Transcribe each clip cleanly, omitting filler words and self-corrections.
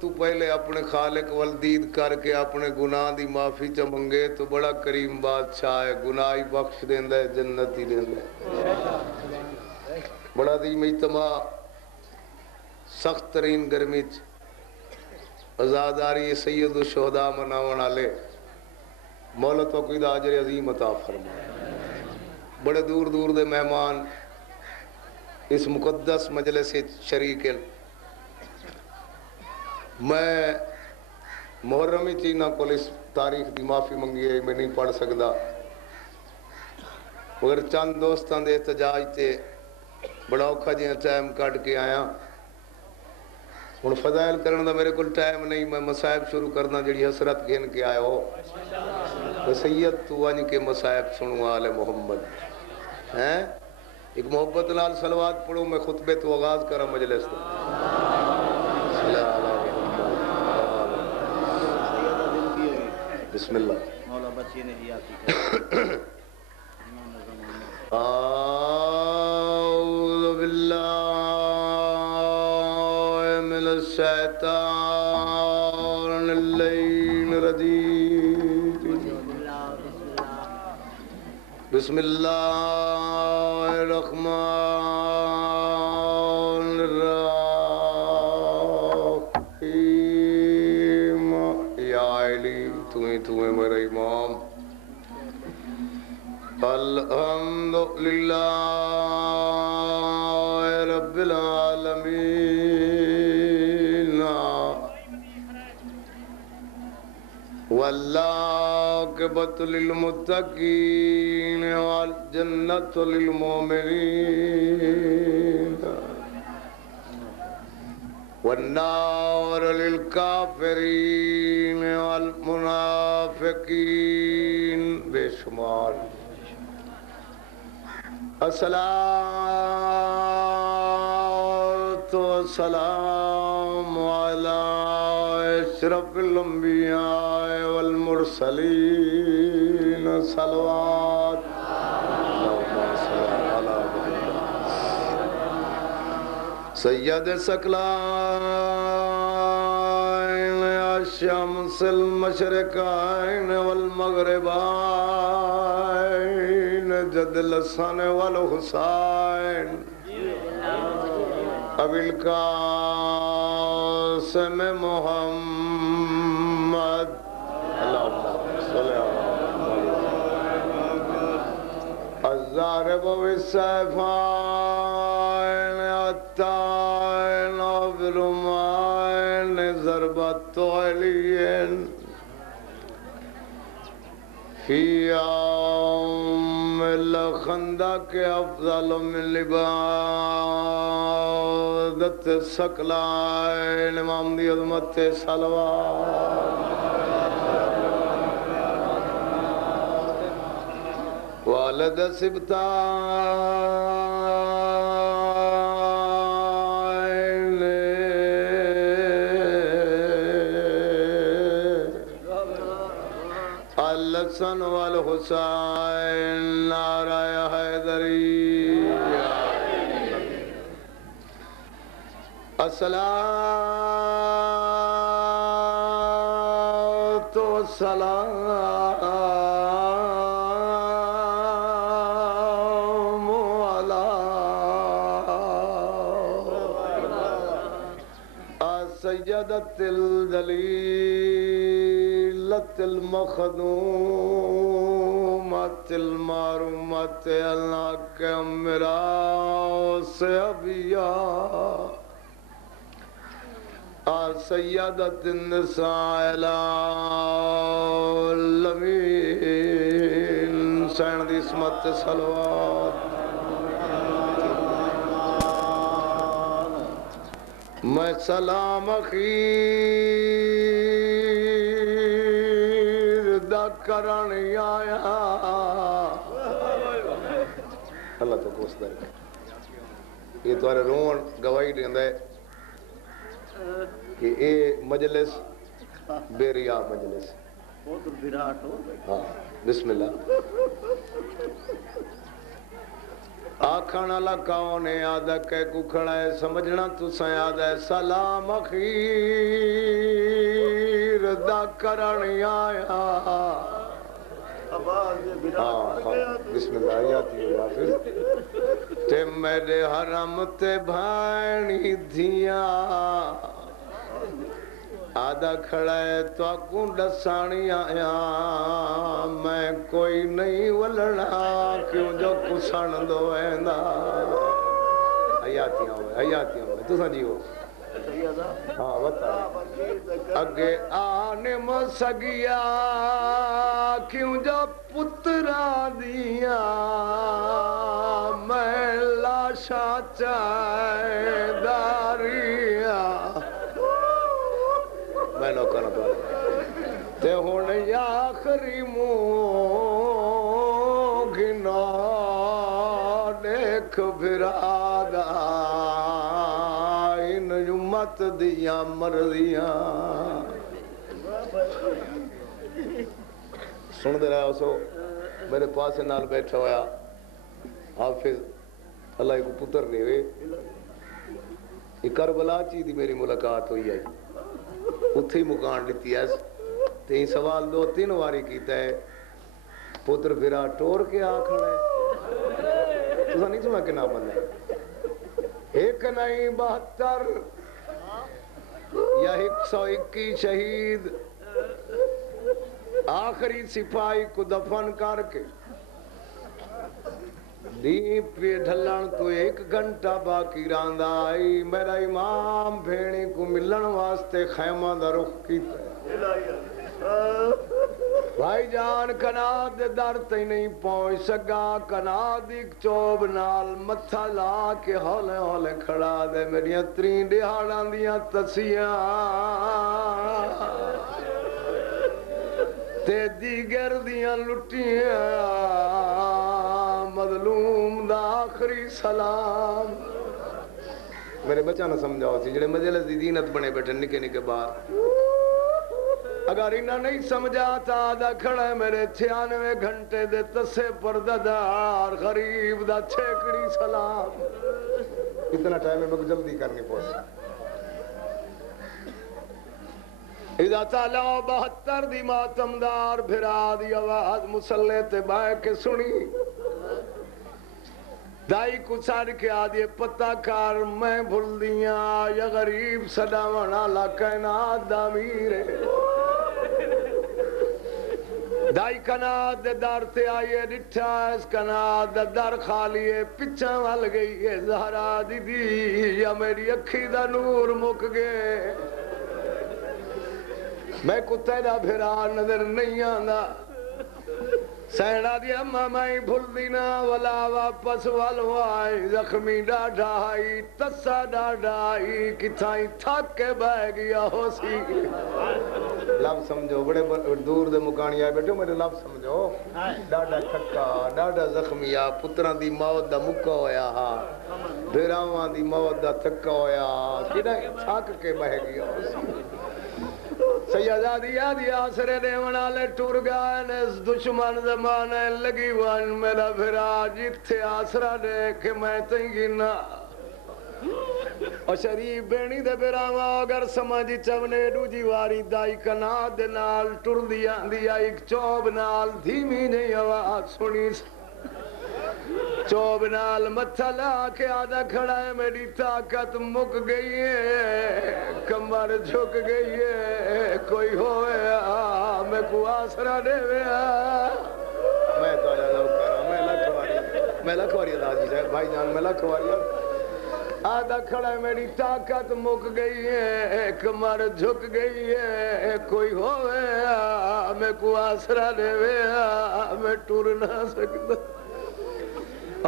موت تو پہلے اپنے خالق والدید کر کے اپنے گناہ دی معافی چ منگے تو بڑا کریم بادشاہ ہے، گناہ ہی بخش دیندا ہے، جنت ہی دیندا ہے۔ بڑا عظیم اجتماع سخت ترین گرمی چ عزاداری سید الشہداء مناون والے مولا توقید اجر عظیم عطا فرمائے۔ بڑے دور دور دے مہمان اس مقدس مجلس شریک ہیں۔ میں محرمی چینا کو اس تاریخ دی معافی منگی ہے، میں نہیں پڑھ سکتا، مگر چند دوستان دے احتجاج تے بڑا اوکھا جہاں ٹائم کٹ کے آیا۔ ہن فضائل کرن دا میرے کول ٹائم نہیں، میں مصائب شروع کرنا جڑی حسرت گھن کے آیا ہو تو سید تو ونج کے مصائب سنو آل محمد ہیں۔ ایک محبت لال صلوات پڑھو، میں خطبے تو آغاز کرا مجلس تو بسم اللہ۔ مولا بچی نے ہی آتی اعوذ باللہ من الشیطان اللعین الرجیم، بسم اللہ الرحمن الرحیم۔ یا علی تمہیں میرا امام، الحمدللہ رب العالمین، والعاقبۃ للمتقین والجنۃ للمؤمنین والنار للکافرین والمنافقین بے شمار۔ الصلاۃ والسلام علی اشرف الانبیاء والمرسلین، صلوات سید ثقلین الشمس المشرقین والمغربین، جد الحسن والحسین ابی القاسم محمد، اللہم صلی اللہ الضارب بالسیفین الطائن بالرمائن ضربت علیین، فی یوم الخندق افضل من لبادت ثقلین، امام دی عظمت صلوات والد سبتائن الحسن والحسین، نعرہ حیدری، الصلاۃ والسلام علی سیدۃ الجلیلۃ المخدومۃ المعرومۃ الحق میراث انبیاء، سیدۃ النساء العالمین، سین دی اسمت صلوات۔ میں سلام اخیر دا کرن آیا، اللہ تو کوستا ہے یہ تمہارے رون گواہی دیندہ ہے کہ اے مجلس بے ریا مجلس۔ ہاں بسم اللہ۔ آکھانا لکاؤں نے آدھا کہ کو کھڑا ہے، سمجھنا تو سیاد ہے۔ سلام اخیر دا کرن آیا بسم اللہ آتی ہے حافظ تے میرے حرم تے بھائنی دھیاں آدھا کھڑا ہے تو اکوں ڈسانی آیا میں کوئی نہیں ولڑا کیوں جو کسن دو ایندا حیاتیاں ہوئے تو سنجی ہو ہاں بتا اگے آنے مسگیا کیوں جو پترا دیا میں لاشا چائے داریا میں نو کرنا تو تے ہونے آخری گنا دیکھ بھرادا ان امت دیاں مرضیاں سن دے رہا ہو سو میرے پاس نال بیٹھا ہویا حافظ اللہ کو پتر نہیں ہوئے یہ کربلا چی دی میری ملاقات ہوئی ہے اتھی مکان لیتی ہے تین سوال 2-3 واری کیتا ہے پتر پھرا ٹور کے آکھنا ہے تو نہیں سنا کہ نام بننا ہے 1 نہیں 72 یا 121 شہید آخری سپاہی کو دفن کر کے دیپ پہ ڈھلن تو 1 گھنٹہ باقی راندہ آئی میرا امام بھیڑی کو ملن واسطے خیمہ دا رخ کیتا بھائی جان کناد در تے نہیں پہنچ سکا کناد ایک چوب نال متھا لا کے ہولے ہولے کھڑا دے میری 3 دہاڑاں دیاں تسیاں تے دیگر دیاں لٹیاں مظلوم دا آخری سلام میرے بچہ نہ سمجھاؤ سی جڑے مجلس دی دینت بنے بیٹھے نکے نکے باہر اگر انہاں نہیں سمجھاتا آدھا کھڑا ہے میرے 96 گھنٹے دے تسے پرددار غریب دا چھیکڑی سلام اتنا ٹائم ہے میں جلدی کرنی پوچھ اذا تعالیٰ 72 دی ماتمدار بھرا دی آواز مسلح تے بائے کے سنی دائی کو چھاڑ کے آدھے پتہ کار میں بھول دیاں یا غریب صداونا لکینات دا میرے دائی کناد دار تے آئیے ڈٹھا اس کناد دار خالیے پچھا وال گئی ہے زہرا دی دی یا میری اکھی دا نور مک گئے میں کتے دا بھرا نظر نہیں آنا سینڈا دی اممہ میں بھول دینا ولا واپس والوائی زخمی ڈاڈائی تسا ڈاڈائی کتھائی تھک کے بہ گیا ہو سی لفظ سمجھو بڑے دور دے مکانی آئے بیٹھو میرے لفظ سمجھو ڈاڈا تھکا ڈاڈا زخمی آ پتران دی موت دا مکہ ہویا ہا بھیراوان دی موت دا تھکا ہویا کدھا تھک کے بہ گیا ہو سی سیدہ دیا دیا آسرے دیونا لے ٹور گئے نیس دشمن زمانے لگی وان میرا بھرا جتھے آسرہ دیکھ میں تنگینا اور شریف بینی دے بھراوا اگر سمجھی چونے ڈو جیواری دائی کناد دے نال ٹور دیا ایک چوب نال دھیمی نہیں آواز سنی چوب نال متھلا کے آدھا کھڑا ہے میری طاقت مک گئی ہے کمر جھک گئی ہے کوئی ہوئے میں کو آسرہ دے میں تو آجا لو کرا میں لکھواری دادی صاحب بھائی جان میں لکھواری آدھا کھڑا ہے میری طاقت مک گئی ہے کمر جھک گئی ہے کوئی ہوئے میں کو آسرہ دے میں ٹور نہ سکتا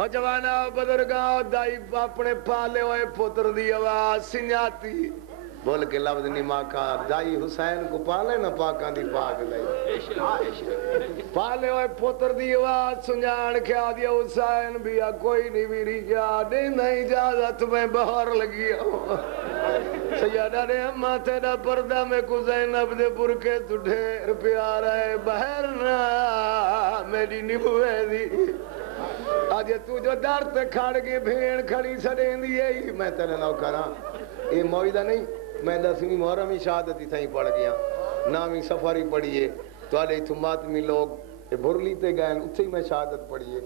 اور جوانا بدرگاہ دائی اپنے پالے ہوئے پتر دی آواز سنجاتی بول کے لفظ نہیں ماکا دائی حسین کو پالے نہ پاکان دی پاک دائی پالے ہوئے پتر دی آواز سنجان کے آدھیا حسین بھی کوئی نہیں بھی کیا دینا اجازت میں باہر لگی ہوں سیدہ نے اممہ تیرا پردہ میں کو زینب دے برکے تو ڈھیر پیارا ہے بہر نہ میری نبوے دی آج تو جو در تے کھڑ گئے بھیڑ کھڑی سڑیں دیئے ہی میں تیرے نو کرا یہ موعدہ نہیں میں 10ویں محرمی شہادتی تھیں پڑھ گیا نامی سفاری پڑھیے تو آلے تو ماتمی لوگ بھرلی تے گئے اتھے میں شہادت پڑھیے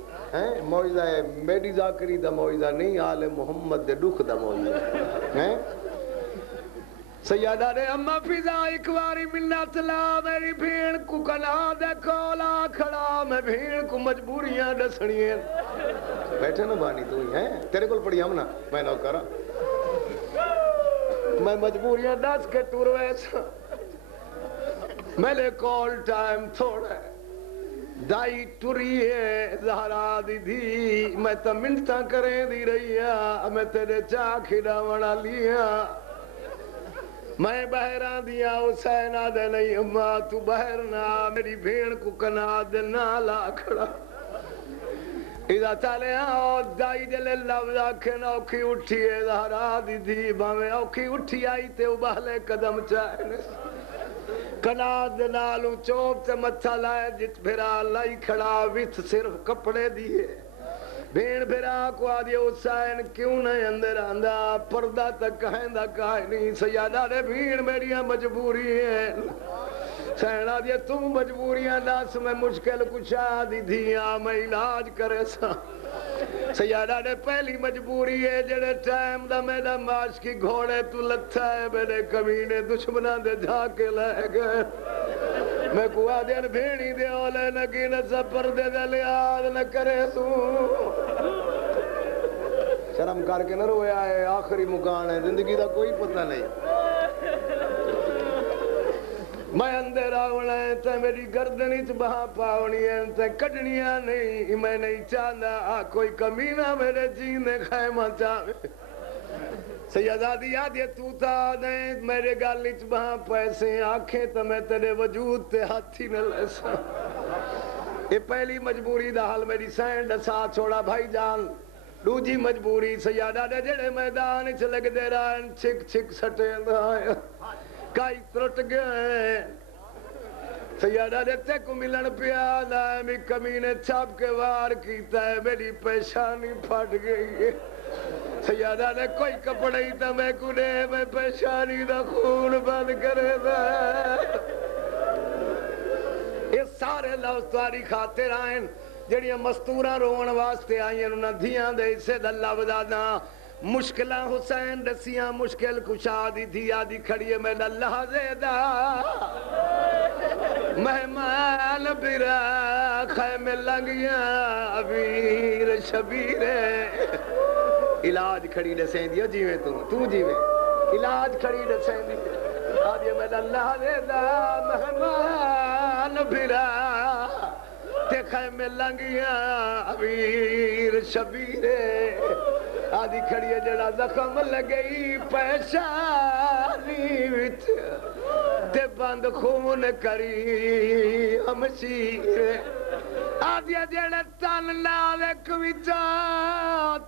موعظہ ہے میری ذاکری دا موعظہ نہیں آل محمد دے دکھ دا موعظہ سیادہ نے اما فضا ایک باری منت لا میری بھیڑ کو کنا دے کولا کھڑا میں بھیڑ کو مجبوریاں دسنی ہیں بیٹھے نا بانی تو ہی ہیں تیرے کول پڑھی ہم نا میں نہ کرا میں مجبوریاں دس کے ٹور ویسا میں لے کال ٹائم تھوڑا ہے دائی ٹوری ہے زہرا دی دی میں تا منتا کریں دی رہی ہے میں تیرے چاہ کھڑا وڑا لیا میں بہران دیا حسین آدھے نہیں اماں تو بہرنا میری بھیڑ کو کنا دے نالا کھڑا اذا تالے آؤ دائی جلے لفظ آکھیں اوکھی اٹھی ہے زہرا دی دی باویں اوکھی اٹھی آئی تے ابالے قدم چاہنے کناد نالوں چوب تے متھا لائے جت بھرا لائی کھڑا ویت صرف کپڑے دیئے بھین بھرا کو آدھے حسین کیوں نہیں اندر آندہ پردہ تک کہندہ کہنی سیادہ دے بھین میریاں مجبوری ہیں سینہ دیا تم مجبوریاں ناس میں مشکل کچھا دی دھیاں میں علاج کرے سا سیادہ نے پہلی مجبوری ہے جڑے ٹائم دا میرا ماش کی گھوڑے تو لتھا ہے میرے کمینے دشمنہ دے جھا کے لے گئے میں کو آدھین بھینی دے اولے نگی نہ سپر دے دے لیاد نہ کرے تو شرم کر کے نہ رویا ہے آخری مکان ہے زندگی دا کوئی پتہ نہیں میں اندر آونا ہے تے میری گردنی چ بہا پاونی ہے تے کٹنیاں نہیں میں نہیں چاہتا کوئی کمینہ میرے جینے خیمہ چاہے سیدادی آدھے تو تا دیں میرے گالی چ بہا پیسے آنکھیں تو میں تیرے وجود تے ہاتھی نہ لیسا یہ پہلی مجبوری دا حال میری سینڈ ساتھ چھوڑا بھائی جان دوجی مجبوری سیادہ دے جڑے میدان چ لگ دے رہا ہیں چھک چھک سٹے دائیں کائی ترٹ گئے سیادہ دیتے کو ملن پیادا ہے میں کمینے چھاپ کے وار کیتا ہے میری پیشانی پھٹ گئی ہے سیادہ نے کوئی کپڑے ہی تھا میں کنے میں پیشانی دا خون بند کرے دا یہ سارے لفظ تاریخ آتے رہائیں جڑیاں مستوراں روان واسطے آئیں انہاں دھیاں دے اسے دا لفظ آدھا مشکلہ حسین دسیاں مشکل کشا دی تھی آدھی کھڑیے میں اللہ زیدہ مہمان برا خیمے لنگیاں ابیر شبیر علاج کھڑی دسیں دیا جیویں تو جیویں علاج کھڑی دسیں دیا آدھی میں اللہ زیدہ مہمان برا تے خیمے لنگیاں ابیر شبیر آدھی کھڑی ہے جڑا زخم لگئی پیشانی وچ تے بند خون کری ہمشیر آدھی جڑا تن نالک وچا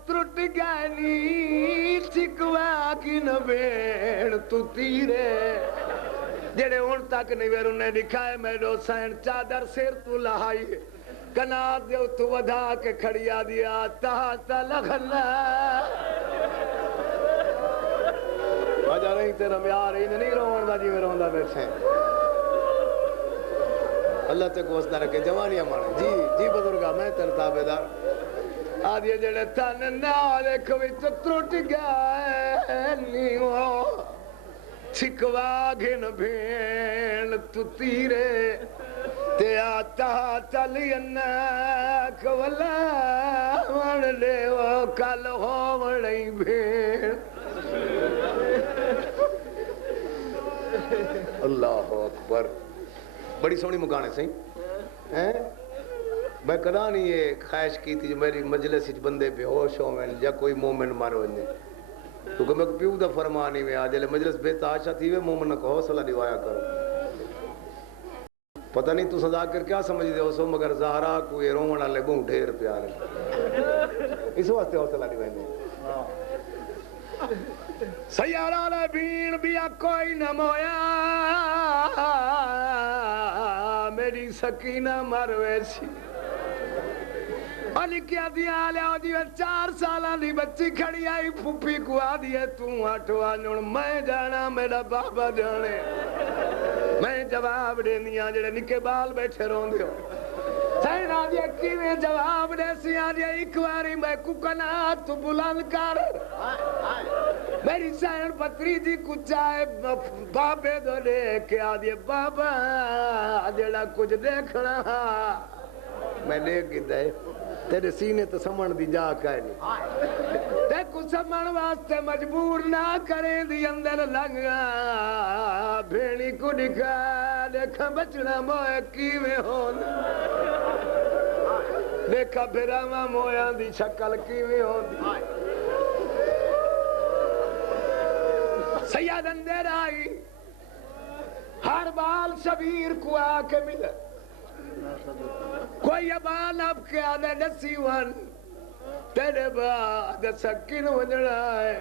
ترٹ گئنی چکوا کی نبیڑ تو تیرے جڑے ان تک نہیں ویر انہیں دکھائے میرے حسین چادر سیر تو لہائی کنات دیو تو ودھا کے کھڑیا دیا تحت لغلا آجا نہیں تیرا میار ہی نہیں رون دا جی میں رون دا بیٹھے اللہ تے کو وسطہ رکھے جوانیاں مانا جی بزرگا میں تیرا تابدار آدھے جڑے تن نالک وچ ترٹ گئے نیو چھکوا گھن بھین تو تیرے تے آتا چلی انک ولا من لے وہ کل ہو مڑی بھین اللہ اکبر بڑی سونی مکانے سے میں کدا نہیں یہ خواہش کی تھی جو میری مجلس بندے بے ہوش ہو میں یا کوئی مومن مارو انجھے کیونکہ میں پیو دا فرمانی میں آجلے مجلس بے تاشا تھی وے مومن کو حوصلہ دیوایا کرو پتہ نہیں تو صدا کر کیا سمجھ دے ہو سو مگر زہرا کو یہ رومن آلے بہن ڈھیر پیار ہے اس واسطے حوصلہ دیوائیں دے سیارہ لبین بیا کوئی نہ مویا میری سکینہ مرویسی علی کیا دیا لے آدھی 4 سالہ دی بچی کھڑی آئی پھوپی کو آدھی ہے تو آٹھوا نوڑ میں جانا میرا بابا جانے میں جواب دیندیاں جڑے نکے بال بیٹھے روندے ہو حسین آدھی کیویں جواب دے سی آدھی ایک واری میں ککنا تو بلند کر میری حسین پتری جی کچھائے بابے دو لے کے آدھی بابا جڑا کچھ دیکھنا میں دیکھ گی دے تیرے سینے تو سمن دی جا کہہ نہیں تے کچھ سمن واسطے مجبور نہ کریں دی اندر لگا بھیڑی کو دکھا دیکھا بچنا موئے کیویں ہون دیکھا پھراواں مویاں دی شکل کیویں ہون سید اندر آئی ہر بال شبیر کو آ کے ملے کوئی بال اب کے آدھے نسی ون تیرے بعد سکین ونجڑا ہے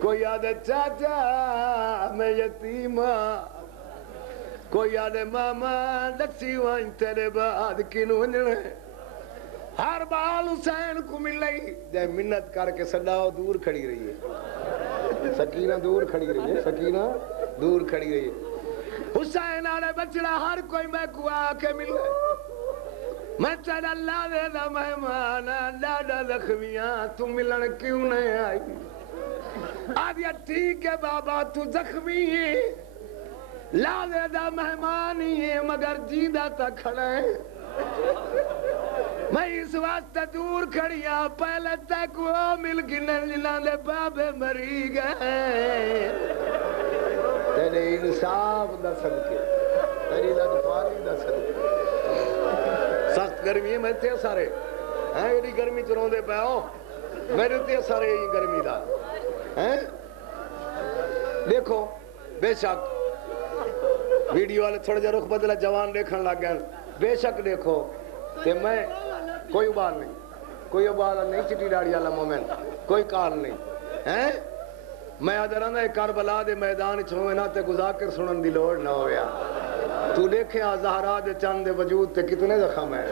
کوئی آدھے چاچا میں یتیمہ کوئی آدھے ماما نسی ون تیرے بعد کین ونجڑا ہے ہر بال حسین کو مل رہی جائے منت کر کے صداؤ دور کھڑی رہی ہے سکینہ دور کھڑی رہی ہے سکینہ دور کھڑی رہی ہے حسین آنے بچڑا ہر کوئی میں کو آ کے مل رہے میں چاہتا اللہ دے دا مہمانا لاڈا زخمیاں تو ملن کیوں نہیں آئی آدھیا ٹھیک ہے بابا تو زخمی ہے لا دے دا مہمانی ہے مگر جیدہ تا کھڑا ہے میں اس واسطے دور کھڑیاں پہلے تک وہ مل گنن جنہاں دے بابے مری گئے تیرے انصاف دا صدقے تیری لدفاری دا صدقے سخت گرمی ہے میں تے سارے ہیں یہ گرمی چ روندے پے ہو میرے تے سارے یہ گرمی دا ہیں دیکھو بے شک ویڈیو والے تھوڑے جا رخ بدلا جوان دیکھن لگ گئے بے شک دیکھو کہ میں کوئی ابال نہیں کوئی ابال نہیں چٹی ڈاڑی والا مومنٹ کوئی کال نہیں ہیں میں ادھر آنا کربلا دے میدان چھوئے نہ تے گزاکر سنن دی لوڑ نہ ہویا تو دیکھیں زہرا دے چاند دے وجود تے کتنے زخم ہے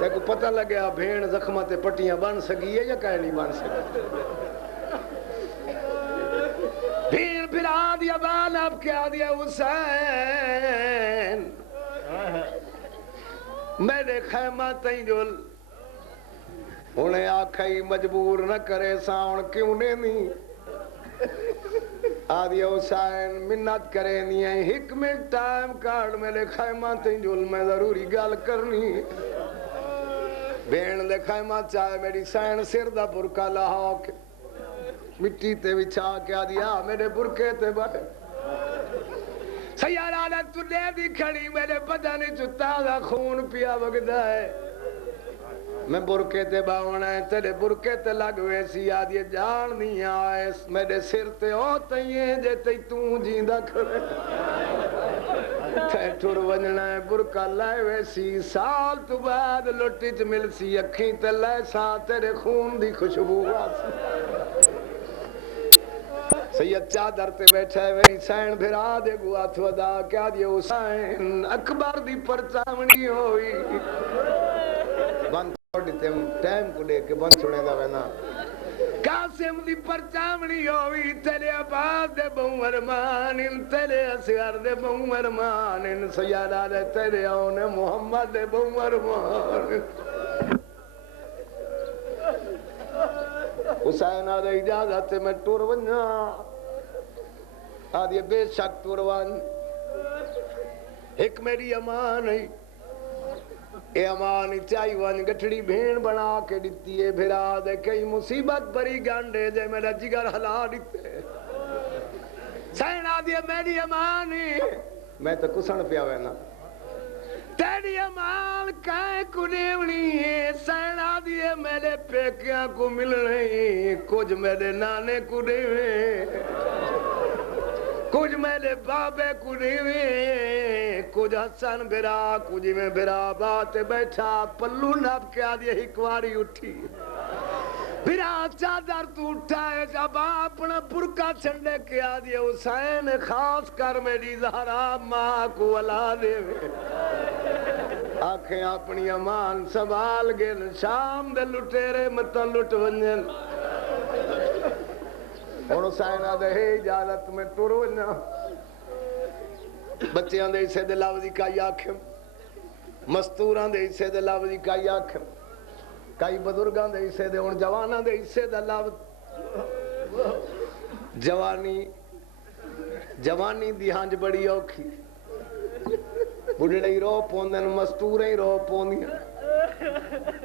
تے کو پتہ لگیا بھین زخمہ تے پٹیاں بن سکی ہے یا کہیں نہیں بن سکی بھین پھر آدیا بال اب کیا دیا حسین میرے خیمہ تین جل انہیں آکھائی مجبور نہ کرے ساؤن کیوں نہیں آدیا حسین منت کرے نہیں ہے ایک منٹ ٹائم کارڈ میرے خیمہ تین جل میں ضروری گال کرنی بین دے خیمہ چاہے میری سین سر دا برکا لاہو کے مٹی تے بچھا کے آدیا میرے برکے تے بڑھے سیارہ نے تو دے دی کھڑی میرے بدن چتا دا خون پیا وگدا ہے میں برکے تے باونا ہے تیرے برکے تے لگ ویسی آدھی جان نہیں آئے میرے سر تے ہو تیئے جے تی توں جیندہ کھڑے تے ٹھر ونجنا ہے برکہ لائے ویسی سال تو بعد لٹی چ مل سی اکھیں تے لائے سا تیرے خون دی خوشبو آسی سید چادر تے بیٹھا ہے میری سین بھرا دے گوا تو ادا کیا دیا حسین اکبر دی پرچامنی ہوئی بند چھوڑ دیتے ہم ٹائم کو لے کے بند چھوڑے دا وینا قاسم دی پرچامنی ہوئی تیرے عباد دے بہمر مانن تیرے اسیار دے بہمر مانن سیادہ دے تیرے آن محمد دے بہمر مانن حسین آدھے اجازت میں ٹور ونجا آدھے بے شک ٹور ون ایک میری امان ہے اے امان چاہی ون گٹھڑی بھین بنا کے دیتی ہے بھرا دے کئی مصیبت بری گانڈے جے میرا جگر ہلا دیتے سین آدھے میری امان ہے میں تو کسن پیا ہوئے نا تیری امان کائیں کو نیونی ہے سینا دیئے میرے پیکیاں کو مل رہی کچھ میرے نانے کو نیوے کچھ میرے بابے کو نیوے کچھ حسن بھرا کچھ میں بھرا بات بیٹھا پلو نب کیا دیئے ہکواری اٹھی بھرا چادر تو اٹھائے جب اپنا برکا چھنڈے کیا دیئے حسین خاص کر میری زہرا ماں کو علا دے آنکھیں اپنی امان سنبھال گن شام دے لٹیرے مت لٹ ونجن اور حسین آدھے اجازت میں ٹر ونجا بچیاں دے حصے دے لفظ کئی آکھم، مستوراں دے حصے دے لفظ کئی آکھم، کئی بزرگاں دے حصے دے، ہن جواناں دے حصے دا لفظ جوانی دی ہنج بڑی اوکھی، بڑھڑے ہی رو پوندن، مستورے ہی رو پوندیاں،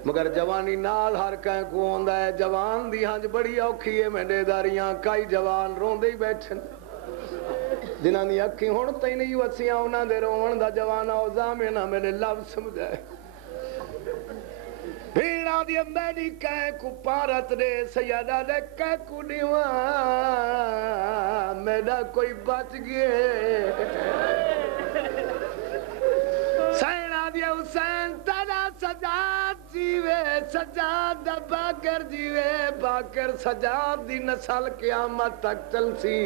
مگر جوانی نال ہر کہیں کو ہوندا ہے جوان دی ہنج بڑی اوکھی ہے میرے داریاں، کئی جوان روندے ہی بیٹھن جنہاں دی اکھیں ہن تے نہیں وسیاں انہاں دے رون دا جوانا او زامنا میرے لفظ سمجھائے بھیڑاں دی میری کہیں کو پارت دے سیادہ دے کہیں کو دیواں میرا کوئی بچ گئے سینا دی حسین تیرا سجاد جیوے سجاد دا باکر جیوے باکر سجاد دی نسل قیامت تک چل سی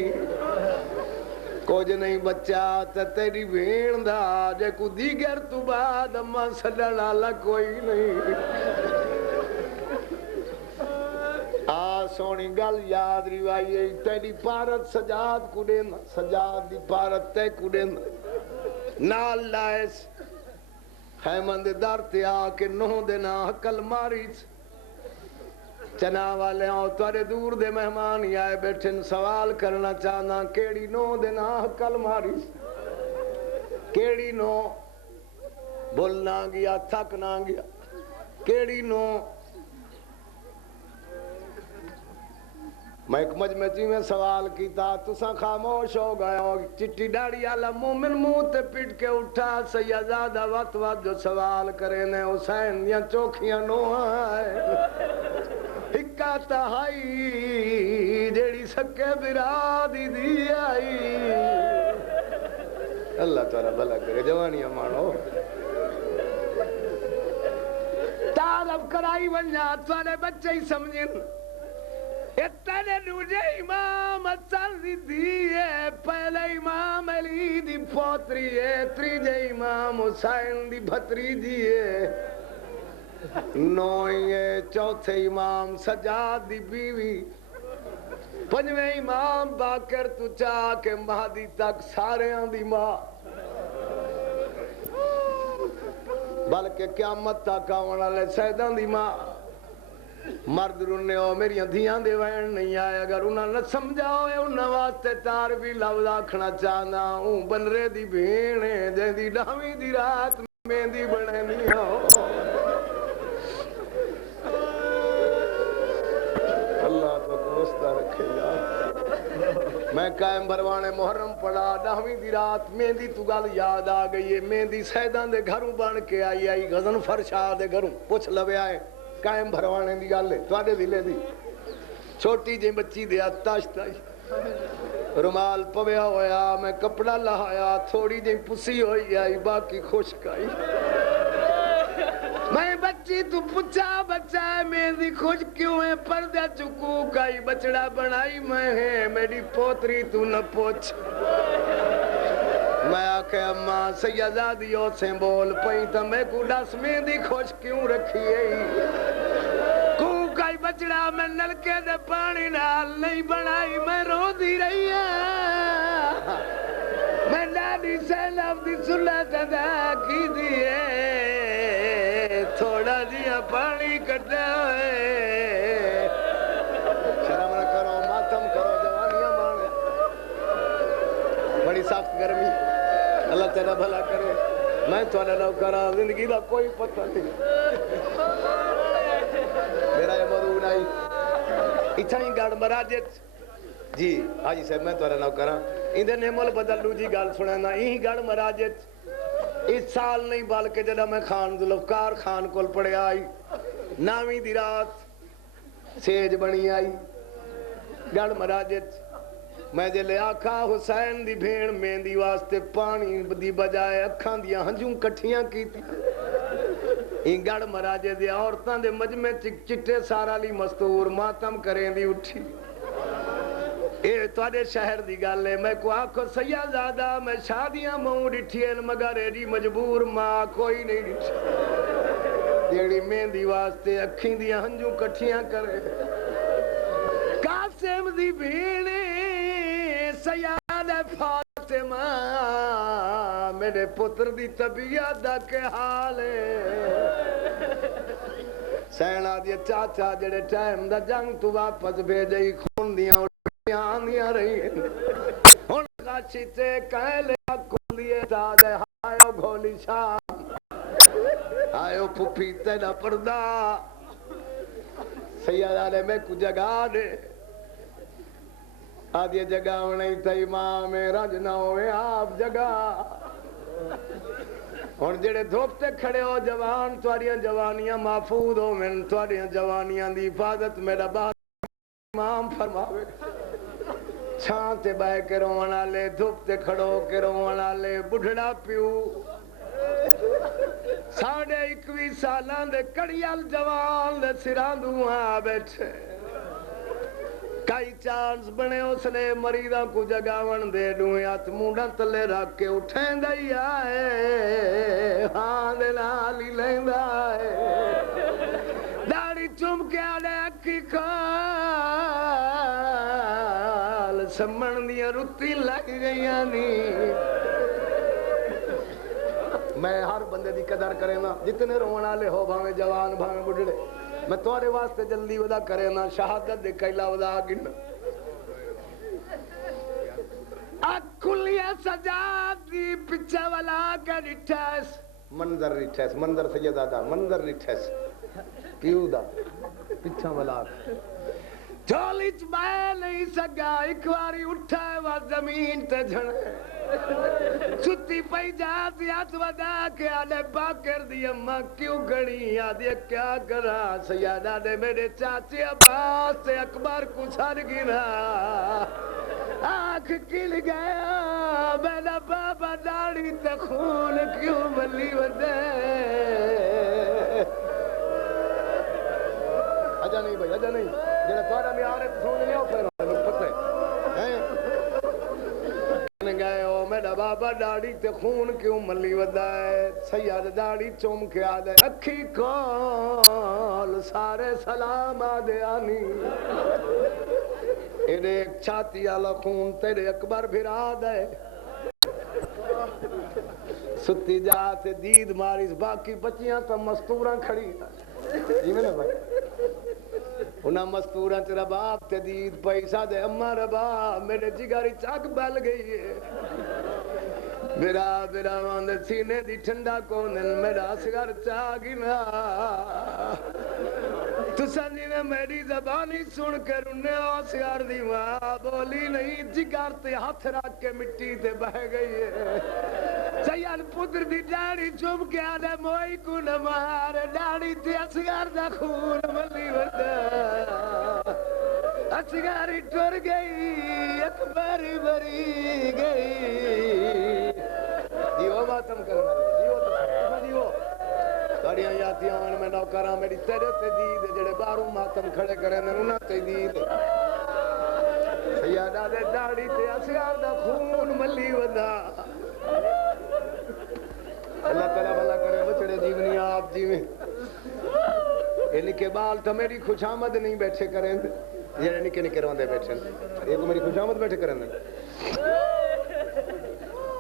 کچھ نہیں بچہ تے تیری بھین دا جے کو دیگر تو بعد اما سڈن والا کوئی نہیں آ سونی گل یاد روائیے تیری پارت سجاد کو دینا سجاد دی پارت تے کو دینا نال لائس خیمن دے در تے آ کے نو دینا حقل ماری چنا والے آؤ توڑے دور دے مہمان ہی آئے بیٹھن سوال کرنا چاہنا کیڑی نو دینا حقل ماری کیڑی نو بولنا گیا تھک نہ گیا کیڑی نو میں ایک مجمعی میں سوال کیتا تساں خاموش ہو گئے ہو چٹی ڈاڑی آلہ مومن منہ تے پٹ کے اٹھا سیدزادہ وقت وقت جو سوال کرے نے حسین یا چوکھیاں نو آئے ہکا تہائی جیڑی سکے برا دی دی آئی اللہ تعالیٰ بھلا کرے جوانیاں مانو تعارف کرائی ونجا توارے بچے ہی سمجھن اتنے دوجے امام حسن دی دیئے پہلے امام علی دی پوتری ہے تریجے امام حسین دی بھتری دیئے نوئے چوتھے امام سجاد دی بیوی پنجویں امام باکر تو چاہ کے مہدی تک سارے آن دی ماں بلکہ قیامت تک آونا لے سیدان دی ماں مرد رونے ہو میری دھیاں دے وین نہیں آئے اگر انہاں نہ سمجھاؤ انہاں واسطے تار بھی لفظ آکھنا چاہنا ہوں بنرے دی بھینے جے دی ڈاوی دی رات میں دی بنے نہیں ہو اللہ تو کوستہ رکھے یا میں قائم بھروانے محرم پڑھا ڈاوی دی رات میں دی تو گل یاد آ گئی ہے میں دی سیدان دے گھروں بان کے آئی غزن فرشاہ دے گھروں پوچھ لوے آئے قائم بھروانے دی گالے توڑے دلے دی چھوٹی جی بچی دیا تاشتا رمال پویا ہویا میں کپڑا لہایا تھوڑی جی پسی ہوئی آئی باقی خوشک آئی میں بچی تو پچھا بچہ ہے میری خوش کیوں ہے پردہ چکوک آئی بچڑا بنائی میں ہے میری پوتری تو نہ پوچھ میں آکے اماں سیدادیوں سے بول پئی تا میں کو ڈس میں دی خوش کیوں رکھی ہے کوکائی بچڑا میں نلکے دے پانی نال نہیں بنائی میں رو دی رہی ہے میں ڈاڈی سے لفظی سلط ادا کی دیئے تھوڑا جیا پانی کٹے ہوئے شرم نہ کرو ماتم کرو جوانیاں مانے بڑی سخت گرمی اللہ تعالیٰ بھلا کرے میں تو نہ کرا زندگی دا کوئی پتہ نہیں میرا یہ مرون آئی اتھا ہی گاڑ مراجت جی حاجی صاحب میں تو نہ کرا اندھے نعمل بدل لو جی گال سنانا یہی گاڑ مراجت اس سال نہیں بلکہ جدہ میں خان ذوالفقار خان کول پڑے آئی نامی دی رات سیج بنی آئی گاڑ مراجت میں جے لے آکھا حسین دی بھیڑ مہندی واسطے پانی دی بجائے اکھاں دیا ہنجوں کٹھیاں کی تھی این گڑ مراجے دیا عورتاں دے مجمع چٹے سارا لی مستور ماتم کریں دی اٹھی اے توڑے شہر دی گل ہے میں کو آکھو سیدزادہ میں شادیاں موں ڈٹھیں مگر ایڈی مجبور ماں کوئی نہیں ڈٹھی دیڑی مہندی واسطے اکھیں دیا ہنجوں کٹھیاں کرے قاسم دی بھیڑے سیاد فاطمہ میرے پتر دی طبیعت دا کے حال حسین آدھی چاچا جڑے ٹائم دا جنگ تو واپس بھیجے خون دیاں آندیاں رہی ہن کاشی تے کہہ لیا کھولیے تا دے آئیو گھولی شام آئیو پھپھی تیرا پردہ سیادہ نے میں کو جگہ دے آدھی جگہ نہیں تھا امام رجنا ہوئے آپ جگہ اور جڑے دھوپتے کھڑے ہو جوان تواریاں جوانیاں محفوظ ہو من تواریاں جوانیاں دی حفاظت میرا بات امام فرماوے چھانتے بائے کے رونا لے دھوپتے کھڑو کے رونا لے بڑھڑا پیو 21 سالان دے کڑیال جوان دے سران دوہاں بیٹھے کئی چانس بنے اس نے مریضاں کو جگاون دے دوئے ہاتھ مونڈا تلے رکھ کے اٹھیں دائی آئے ہاں دے نالی لیں دائے داڑی چم کے آلے اکی کال سمن دیا رتی لگ گئی آنی میں ہر بندے دی قدر کرے نا جتنے رونا لے ہو بھاویں جوان بھاویں بڑھڑے میں توڑے واسطے جلدی ودا کرے نا شہادت دے کئیلا ودا آگن اکھلیا سجاد دی پچھا والا کا رٹھیس منظر سید آدھا منظر رٹھیس کیوں دا پچھا والا چولیچ میں نہیں سگا ایک واری اٹھائے وا زمین تے جھنے ستی پئی جاتی ہاتھ ودا کے آلے باکر دی اماں کیوں گھڑی آدھی کیا کرا سیادہ نے میرے چاچے عباس سے اکبر کو سر گرا آنکھ کل گیا میرا بابا داڑی تے خون کیوں ملی ودے اجا نہیں بھائی اجا نہیں جنہا توڑا میں آرے تو سونے نہیں ہو پھر پتہ ہے گئے ہو میرا بابا داڑی تے خون کیوں ملی ودا ہے سیاد داڑی چوم کے آدھے اکھی کول سارے سلام آدھے آنی ایڈے ایک چھاتی آلہ خون تیرے اکبر پھر آدھے ستی جاتے دید ماریس باقی بچیاں تو مستوراں کھڑی جی میں نے بھائی انہاں مستوراں تیرا باپ تے دید پیسہ دے اممہ ربا میرے جگاری چاک بل گئی ہے میرا واندے سینے دی ٹھنڈا کونن میرا سگر چاگی نا تو سنجی نے میری زبانی سن کر انہیں آسیار دی ماں بولی نہیں جگر تے ہاتھ رکھ کے مٹی تے بہ گئی ہے سیان پتر دی ڈاڑی چوب کے آدھے موئی کو نمار ڈاڑی تے اسگار دا خون ملی ودا اسگاری ٹر گئی اکبری بری گئی دیو باتم کرنا دیو دیو گاڑیاں یادیاں آن میں نوکران میری تیرے تے دید جڑے باروں ماتم کھڑے کرے میں انہاں تے دید سیادہ دے داڑی تے اسیار دا خون ملی ودا اللہ تعالیٰ بھلا کرے بچڑے جیونی آپ جیویں یہ نکے بال تو میری خوش آمد نہیں بیٹھے کریں یہ نکے نکے روندے بیٹھے یہ کو میری خوش آمد بیٹھے کریں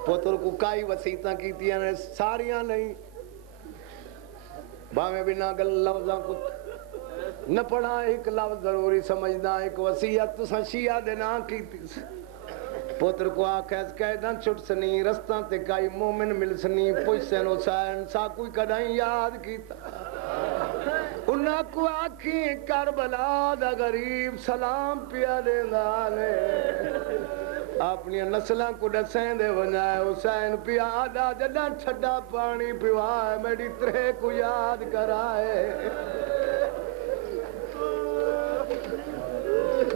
پوتر کو کائی وسیعتاں کیتیاں نے ساریاں نہیں باہمیں بھی ناگل لفظاں کو نہ پڑھا ایک لفظ ضروری سمجھنا ایک وسیعت تو شیعہ دینا کیتی پوتر کو آکھیس قیداں چھٹ سنی رستاں تے کائی مومن مل سنی پوچھ سین حسین سا کوئی کدائیں یاد کیتا انہاں کو آکھیں کربلا دا غریب سلام پیا دے دانے اپنی نسلاں کو ڈسیں دے ونائے حسین پیا دا جدہ چھڑا پانی پیوائے میری ترے کو یاد کرائے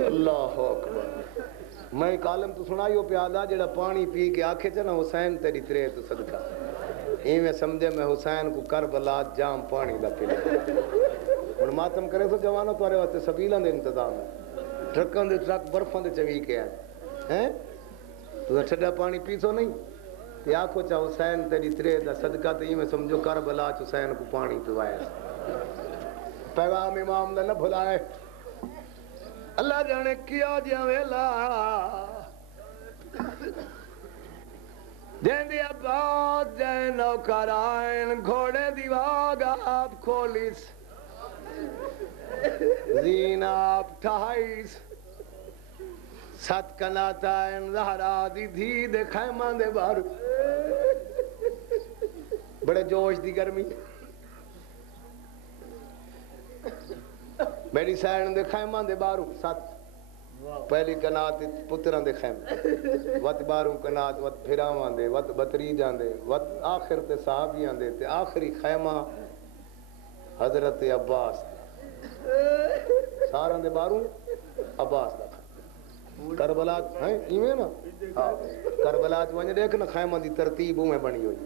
اللہ اکبر میں ایک عالم تو سنائیو پیادا جڑا پانی پی کے آکھے چنا حسین تیری ترے تو صدقہ یہ میں سمجھے میں حسین کو کربلا جام پانی دا پی لے اور ماتم کرے تو جوانوں تو آرے واسطے سبیلان دے انتظام ہے ٹرکان دے ٹرک برفان دے چوی کے ہیں تو چھڑا پانی پی سو نہیں تی آکھو چاہ حسین تیری ترے دا صدقہ تو یہ میں سمجھو کربلا حسین کو پانی پیوائے پیغام امام دا نہ بھلائے اللہ جانے کیا جا ویلا جیندی عباس جے نوکرائن گھوڑے دی واگ آپ کھولیس زین آپ ٹھائیس ست کناتائن زہرا دی دھی دے خیمان دے بارو بڑے جوش دی گرمی میری سائن دے خیمان دے بارو ست پہلی کنات پتران دے خیم وط باروں کنات وط پھراوان دے وط بطری جان دے وط آخر تے صحابیان دے تے آخری خیمہ حضرت عباس ساران دے باروں عباس دا کربلات ہیں ایویں نا کربلات وانجے دیکھنا خیمہ دی ترتیب میں بنی ہوئی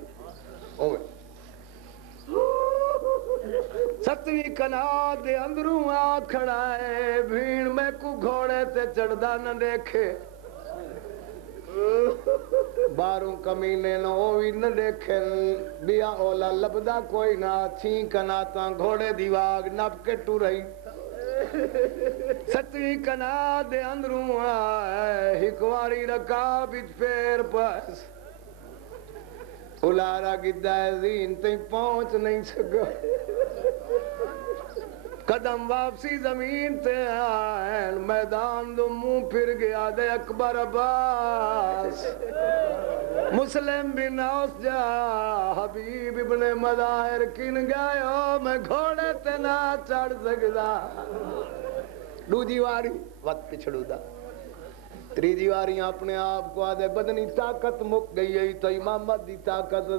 اوہ ستویں کنات دے اندروں آ کھڑا ہے بھیڑ میں کو گھوڑے تے چڑھدا نہ دیکھے باروں کمینے نہ ہوئی نہ دیکھن بیا اولا لبدا کوئی نہ چھیں کناتاں گھوڑے دی واگ نپ کے ٹو رہی ستویں کنات دے اندروں آئے ہکواری رکا بچ پیر پاس الارا گدہ زین تے پہنچ نہیں سکا قدم واپسی زمین تے آئین میدان دو منہ پھر گیا دے اکبر عباس مسلم بن اوس جا حبیب ابن مظاہر کن گئے میں گھوڑے تے نہ چڑھ سکدا دو جیواری وقت پچھڑو دا تری جیواریاں اپنے آپ کو آدھے بدنی طاقت مک گئی ہے تو امامت دی طاقت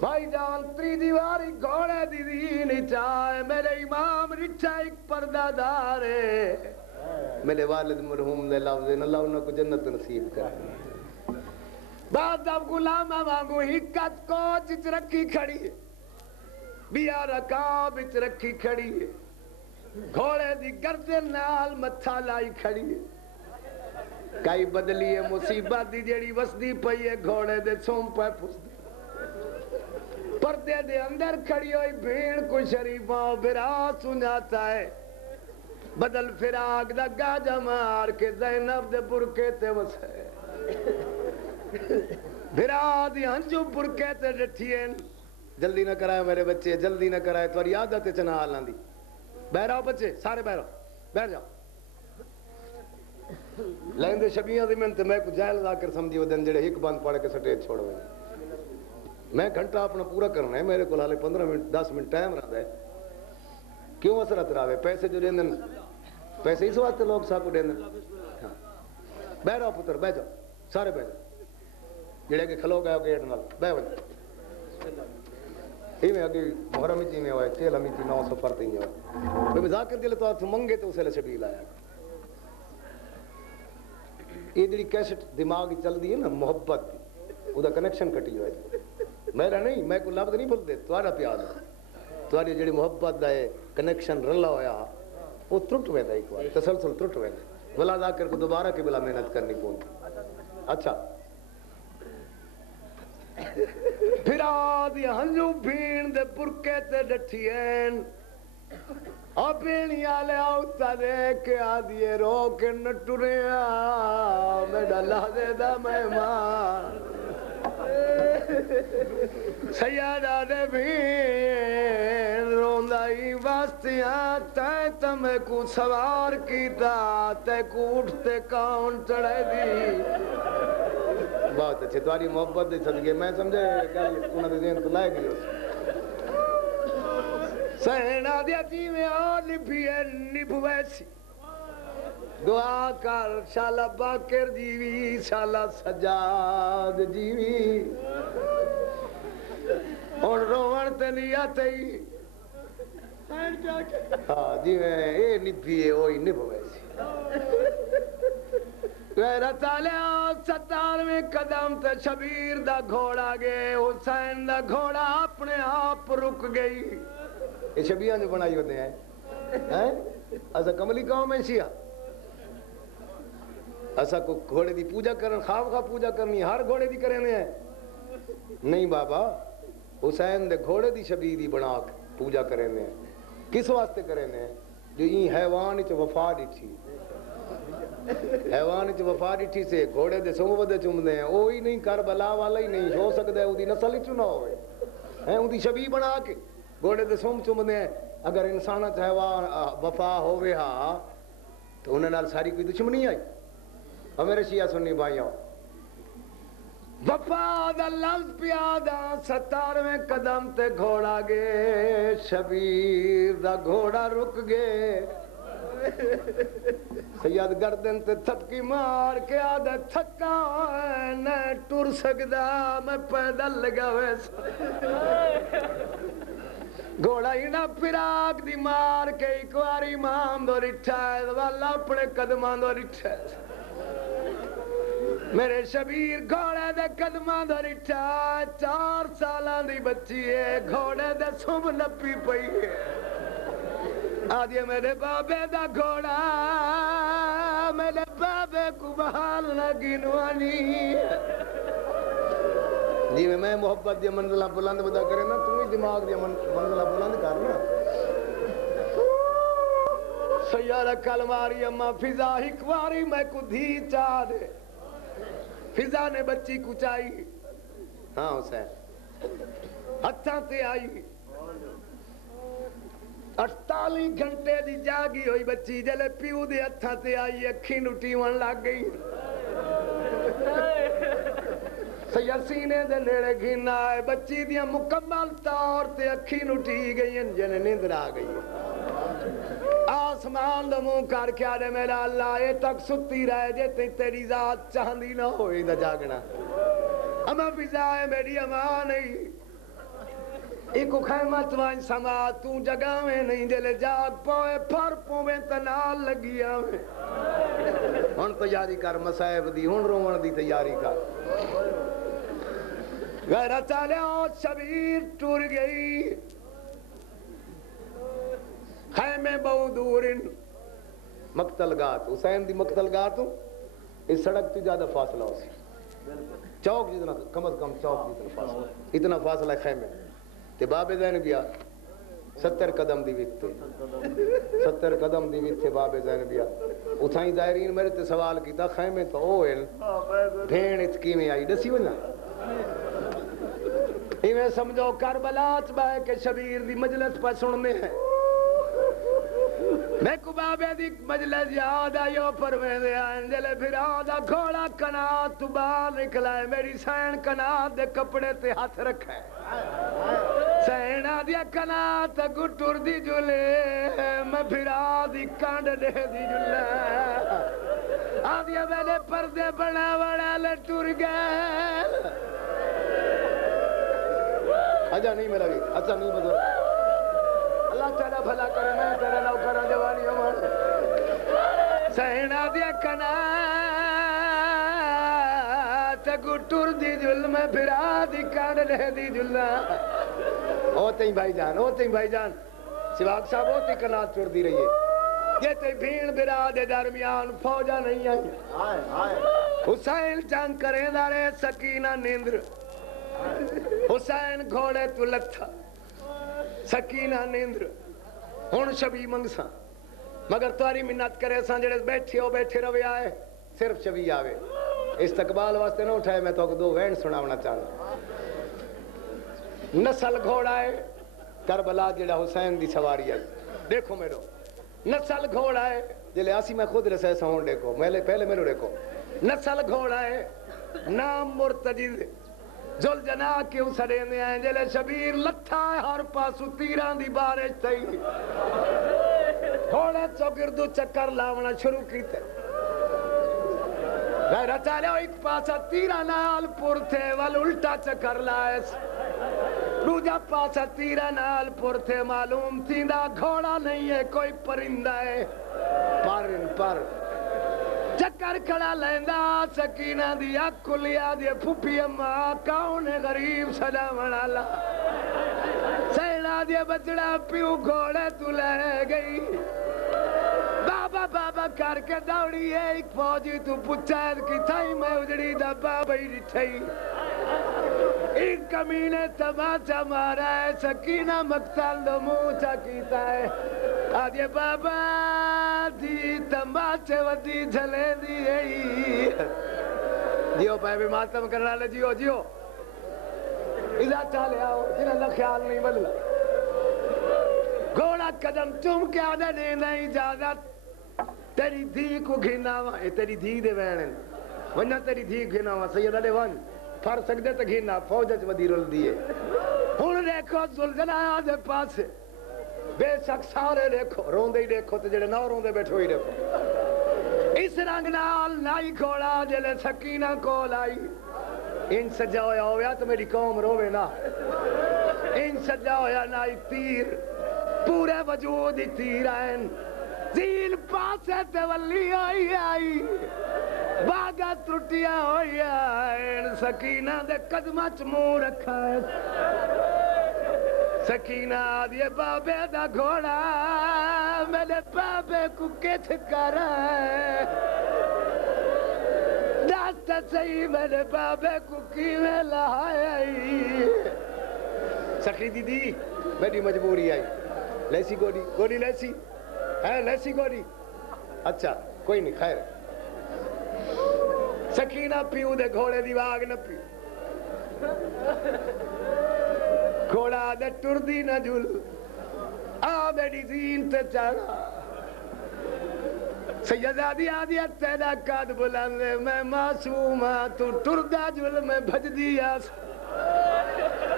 بھائی جان تری دیواری گھوڑے دی نہیں چاہے میرے امام رچا ایک پردہ دارے میرے والد مرحوم دے لفظ اللہ انہوں کو جنت نصیب کرے بعد اب غلامہ مانگو حکت کو چچ رکھی کھڑی ہے بیا رکا بچ رکھی کھڑی ہے گھوڑے دی گردن نال متھا لائی کھڑی ہے کئی بدلی ہے مصیبت دی جیڑی وسدی پئی ہے گھوڑے دے سوم پہ پھس دی پردے دے اندر کھڑی ہوئی بھیڑ کو شریفاں برا سناتا ہے بدل فراق دا گاجہ مار کے زینب دے برکے تے وسے برا دی ہنجو برکے تے ڈٹھئیں جلدی نہ کرائے میرے بچے جلدی نہ کرائے تو عادت چنا آلان دی بہراؤ بچے سارے بہراؤ بیٹھ جاؤ لیکن دے شبیہ زمین تے میں کو جائل ذاکر سمجھی وہ دن جڑے ہک بند پڑھ کے سٹیج چھوڑ ہوئے میں گھنٹہ اپنا پورا کرنا ہے میرے کو حالے 15 منٹ 10 منٹ ٹائم رہا ہے کیوں اثرت رہا ہے پیسے جو دیندن پیسے اس واسطے لوگ ساکو دیندن بہراؤ پتر بہ جاؤ سارے بہ جاؤ جڑے کہ کھلو گئے گیٹ نال بہ وجہ ہی میں اگے محرم ہی میں ہوئے چیل ہمیں تھی 9 سفر تھی ہوئے میں ذاکر دلے تو آپ منگے تو اسے شبیل آیا یہ جڑی کیسٹ دماغ چل دی ہے نا محبت دی وہ دا کنیکشن کٹی ہوئے میرا نہیں میں کو لفظ نہیں بھول دے توارا پیاد تواری جڑی محبت دا ہے کنیکشن رلا ہویا وہ ترٹ ہوئے دا ایک بار تسلسل ترٹ ہوئے دا بلا ذاکر کو دوبارہ کی بلا محنت کرنی پونی اچھا پھر آدھی ہنجو بھین دے برکے تے ڈٹھئین اور بھینی آلے آؤتا دیکھ آدھی رو کے نٹو رہا میڈا لہدے دا مہمان سیادہ دے بھین روندائی واسطیاں تے تمہیں کو سوار کیتا تے کو اٹھتے کون چڑھے دی بہت اچھے تمہاری محبت دے صدقے میں سمجھے گل انہوں نے ذہن تو لائے گئی سہنا دیا جی میں اور نبھی ہے نبھ ویسی دعا کر شالا باکر جیوی شالا سجاد جیوی اور روڑ تے نہیں آتے ہی ہاں جی میں اے نبھی ہے وہی نبھ ویسی غیرت علیہ 17ویں قدم تے شبیر دا گھوڑا گئے حسین دا گھوڑا اپنے آپ رک گئی یہ شبیہ جو بنائی ہوتے ہیں ایسا کملی قوم ہے شیعہ ایسا کو گھوڑے دی پوجا کرن خواب خواہ پوجا کرنی ہر گھوڑے دی کرنے ہیں نہیں بابا حسین دے گھوڑے دی شبیر دی بنا پوجا کرنے ہیں کس واسطے کرنے ہیں جو این حیوان چ وفا ڈٹھی حیوان چ وفا ڈٹھی سے گھوڑے دے سونگ ودے چومدے ہیں وہی نہیں کربلا والا ہی نہیں ہو سکدا ہے اودی نسل ہی نہ ہوئے ہیں اودی شبیہ بنا کے گھوڑے دے سونگ چومدے ہیں اگر انسان چ حیوان وفا ہوے ہا تو انہاں نال ساری کوئی دشمنی آئی اور میرے شیعہ سنی بھائیوں وفا دا لفظ پیادا 17ویں قدم تے گھوڑا گے شبیر دا گھوڑا رک گے سید گردن تے تھپکی مار کے آدھا تھکا نہ ٹر سکدا میں پیدل لگا ویس گھوڑا ہی نہ پراک دی مار کے ایک واری مام دو رٹھا ہے والا اپنے قدمان دو رٹھا ہے میرے شبیر گھوڑے دے قدمان دو رٹھا 4 سالان دی بچی ہے گھوڑے دے سم نپی پئی ہے آدھے میرے بابے دا گھوڑا میرے بابے کو بحال نہ گنوانی جی میں محبت دی منزلہ بلند بدا کرے نا تمہیں دماغ دی منزلہ بلند کرنا سیارہ کلماری اما فضا ہکواری میں کو دھی چاہ دے فضا نے بچی کو چاہی ہاں حسین ہتھاں تے آئی 48 گھنٹے دی جاگی ہوئی بچی جلے پیو دے ہتھاں تے آئی اکھی نٹی ون لگ گئی سید سینے دے نیڑے گھن آئے بچی دیا مکمل طور تے اکھی نٹی گئی جنے نیندر آ گئی آسمان دا منہ کر کے آدھے میرا اللہ اے تک ستی رہے جے تیری ذات چاندی نہ ہوئی دا جاگنا اما فضا ہے میری اما نہیں ایکو خیمہ توائن سما تو جگہ میں نہیں جلے جاگ پوئے پھر پوئے تنال لگی آویں ہن تیاری کر مسائب دی ہن رومن دی تیاری کر غیرت علیہ شبیر ٹور گئی خیمے بہو دور مقتل گات حسین دی مقتل گات اس سڑک تی زیادہ فاصلہ ہو سی چوک جتنا کم از کم چوک جتنا فاصلہ اتنا فاصلہ ہے خیمے تے بابے زین بیا 70 قدم دی بیت تے 70 قدم دی بیت تے بابے زین بیا اتھائیں زائرین میرے تے سوال کیتا خیمے تو اوہن بھین اتکی میں آئی دسی ونا میں سمجھو کربلا چبائے کہ شبیر دی مجلس پر سننے ہیں میں کو بابے دی مجلس یاد آئیو پروین دے آنجلے پھر آدھا گھوڑا کنات تو باہر نکلا ہے میری سین کنات دے کپڑے تے ہاتھ رکھا ہے سین آدھیا کنات گٹر دی جلے میں پھر آدھی کانڈ دے دی جلے آدھیا میرے پردے بنا بڑا لٹور گئے اچھا نہیں میرا بھی اچھا نہیں بدو اللہ تیرا بھلا کرے میں تیرا نو کرا جوانی عمر سہنا دیا کنا تگو ٹور دی جل میں پھرا دی کان لے دی جلنا ہوتے ہی بھائی جان سواق صاحب ہوتی کنا ٹور دی رہی ہے یہ تے بھیڑ برا دے درمیان فوجہ نہیں آئی حسین جنگ کریں دارے سکینہ نیندر حسین گھوڑے تو لتھا سکینہ نیندر ہون شبی منگسا مگر تواری منت کرے سان جڑے بیٹھے روے آئے صرف شبی آوے استقبال واسطے نہ اٹھائے میں تو دو وین سناونا چاہتا نسل گھوڑا ہے کربلا جڑا حسین دی سواری ہے دیکھو میرو نسل گھوڑا ہے جلے آسی میں خود رسے ساؤں دیکھو پہلے میرو دیکھو نسل گھوڑا ہے نام مرتجد زل جنا کیوں سڑے میں آئیں جلے شبیر لتھا ہے ہر پاسو تیران دی بارش تھی گھوڑے چوگردو چکر لاونا شروع کی تھے غیرہ چالے ایک پاسا تیرہ نال پور تھے وال الٹا چکر لائس دوجا پاسا تیرہ نال پور تھے معلوم تیندہ گھوڑا نہیں ہے کوئی پرندہ ہے پر چکر کھڑا لیندہ سکینہ دیا کلیا دیا پھوپی اممہ کاؤنے غریب سجا منالا سینا دیا بچڑا پیو گھوڑے تو لے گئی بابا کر کے دوڑی ہے ایک فوجی تو پچھائد کی تھائی میں اجڑی دا بابا ہی رٹھائی ایک کمینے تماچا مارا ہے سکینہ مقتل دو موچا کیتا ہے آدھے بابا ودی تماچے ودی جھلے دی جیو پہ بھی ماتم کرنا لے جیو جیو اذا چالے آؤ جنہاں دا خیال نہیں بدلا گھوڑا قدم چوم کے آدھا دینا اجازت تیری دھی کو گھنا ہوا اے تیری دھی دے وینن ونہ تیری دھی گھنا ہوا سیدہ دے ون پھر سکتے تو گھنا فوجت ودی رل دیئے ہون دیکھو زلزلہ آدھے پاس بے شک سارے دیکھو روندے ہی دیکھو تو جڑے نہ روندے بیٹھو ہی دیکھو اس رنگ نال نائی کھوڑا جلے سکینہ کو لائی ان سجا ہویا ہویا تو میری قوم روے نا ان سجا ہویا نائی تیر پورے وجود ہی تیر آئین زیل پاسے تے ولی آئی آئی باغا ترٹیاں ہوئی آئین سکینہ دے قدمہ چمو رکھا ہے سکینہ آدھے بابے دا گھوڑا میرے بابے کو کچھ کر ہے داستا صحیح میرے بابے کو کیویں لہائی سکری دی میری مجبوری آئی لیسی گوڑی گوڑی لیسی ہے لیسی گوڑی اچھا کوئی نہیں خیر سکینہ پیو دے گھوڑے دی واگ نہ پیو گھوڑا دے ٹر دی نہ جھل آ میری زین تے چڑھا سیدادی آدھی تیرا قد بلند میں معصوم ہاں تو ٹر دا جھل میں بھج دیا